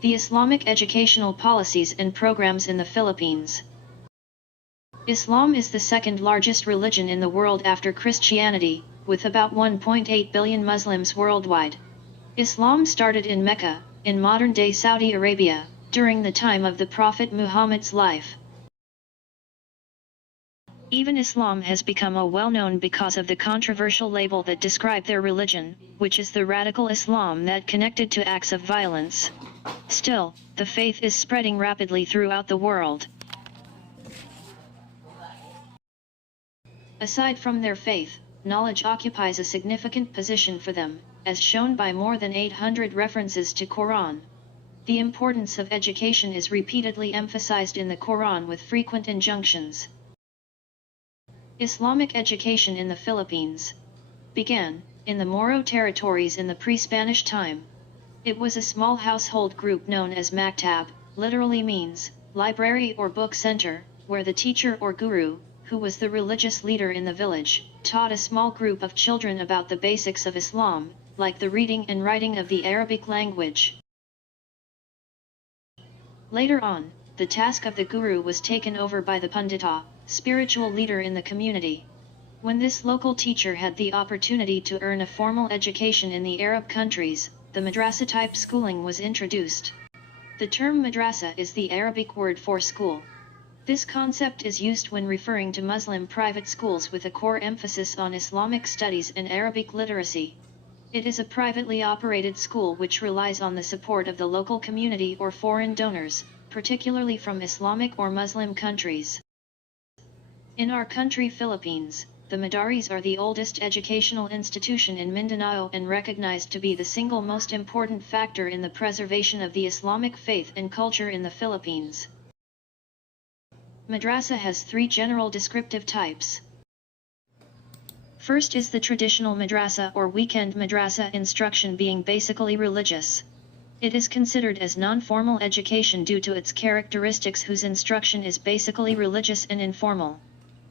The Islamic educational policies and programs in the Philippines. Islam is the second largest religion in the world after Christianity, with about 1.8 billion Muslims worldwide. Islam started in Mecca, in modern-day Saudi Arabia, during the time of the Prophet Muhammad's life. Even Islam has become well-known because of the controversial label that described their religion, which is the radical Islam that connected to acts of violence. Still, the faith is spreading rapidly throughout the world. Aside from their faith, knowledge occupies a significant position for them, as shown by more than 800 references to Quran. The importance of education is repeatedly emphasized in the Quran with frequent injunctions. Islamic education in the Philippines began in the Moro territories in the pre-Spanish time. It was a small household group known as maktab, literally means library or book center, where the teacher or guru, who was the religious leader in the village, taught a small group of children about the basics of Islam, like the reading and writing of the Arabic language. Later on, the task of the guru was taken over by the pandita, spiritual leader in the community. When this local teacher had the opportunity to earn a formal education in the Arab countries, the madrasa-type schooling was introduced. The term madrasa is the Arabic word for school. This concept is used when referring to Muslim private schools with a core emphasis on Islamic studies and Arabic literacy. It is a privately operated school which relies on the support of the local community or foreign donors, particularly from Islamic or Muslim countries. In our country, Philippines, the Madaris are the oldest educational institution in Mindanao and recognized to be the single most important factor in the preservation of the Islamic faith and culture in the Philippines. Madrasa has three general descriptive types. First is the traditional madrasa or weekend madrasa instruction being basically religious. It is considered as non-formal education due to its characteristics whose instruction is basically religious and informal.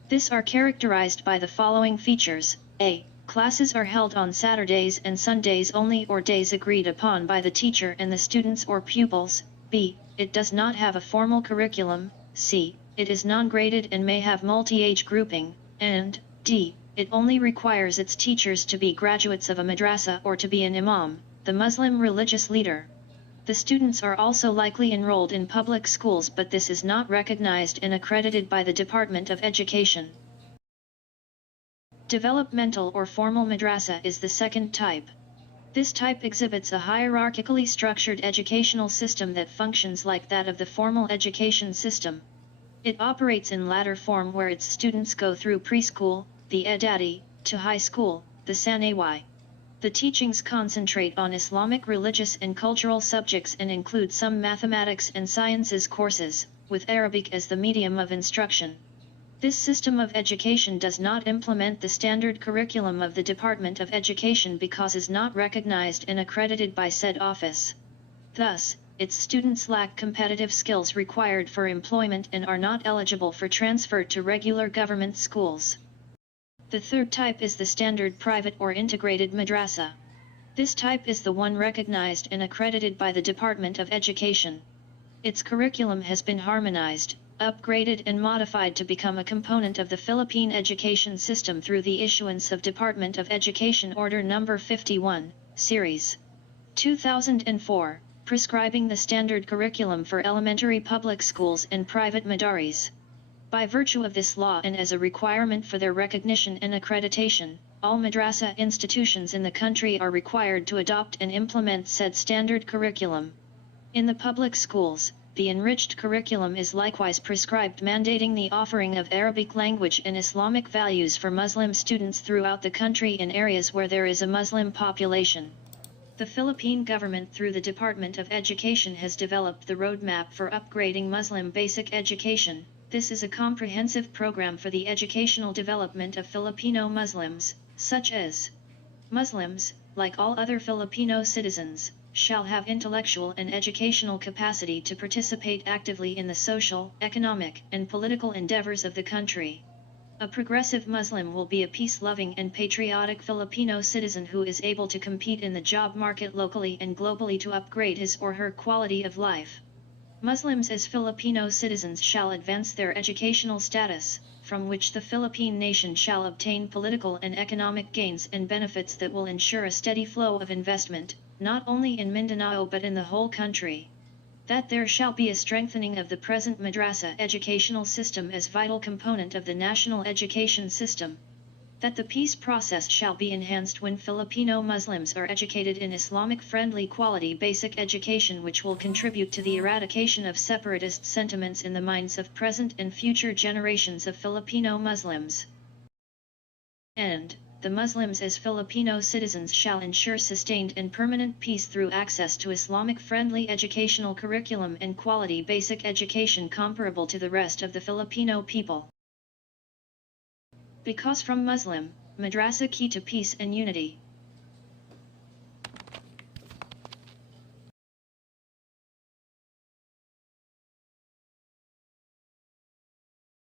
These are characterized by the following features. A. Classes are held on Saturdays and Sundays only or days agreed upon by the teacher and the students or pupils. B. It does not have a formal curriculum. C. It is non-graded and may have multi-age grouping. And D. It only requires its teachers to be graduates of a madrasa or to be an imam, the Muslim religious leader. The students are also likely enrolled in public schools, but this is not recognized and accredited by the Department of Education. Developmental or formal madrasa is the second type. This type exhibits a hierarchically structured educational system that functions like that of the formal education system. It operates in ladder form where its students go through preschool, the edadi, to high school, the sanawai. The teachings concentrate on Islamic religious and cultural subjects and include some mathematics and sciences courses, with Arabic as the medium of instruction. This system of education does not implement the standard curriculum of the Department of Education because it is not recognized and accredited by said office. Thus, its students lack competitive skills required for employment and are not eligible for transfer to regular government schools. The third type is the standard private or integrated madrasa. This type is the one recognized and accredited by the Department of Education. Its curriculum has been harmonized, upgraded and modified to become a component of the Philippine education system through the issuance of Department of Education Order No. 51, Series 2004, prescribing the standard curriculum for elementary public schools and private madaris. By virtue of this law and as a requirement for their recognition and accreditation, all madrasa institutions in the country are required to adopt and implement said standard curriculum. In the public schools, the enriched curriculum is likewise prescribed, mandating the offering of Arabic language and Islamic values for Muslim students throughout the country in areas where there is a Muslim population. The Philippine government through the Department of Education has developed the roadmap for upgrading Muslim basic education. This is a comprehensive program for the educational development of Filipino Muslims, such as Muslims, like all other Filipino citizens, shall have intellectual and educational capacity to participate actively in the social, economic, and political endeavors of the country. A progressive Muslim will be a peace-loving and patriotic Filipino citizen who is able to compete in the job market locally and globally to upgrade his or her quality of life. Muslims as Filipino citizens shall advance their educational status, from which the Philippine nation shall obtain political and economic gains and benefits that will ensure a steady flow of investment, not only in Mindanao but in the whole country. That there shall be a strengthening of the present Madrasah educational system as vital component of the national education system. That the peace process shall be enhanced when Filipino Muslims are educated in Islamic-friendly quality basic education which will contribute to the eradication of separatist sentiments in the minds of present and future generations of Filipino Muslims. And the Muslims as Filipino citizens shall ensure sustained and permanent peace through access to Islamic-friendly educational curriculum and quality basic education comparable to the rest of the Filipino people. Because from Muslim, Madrasah key to peace and unity.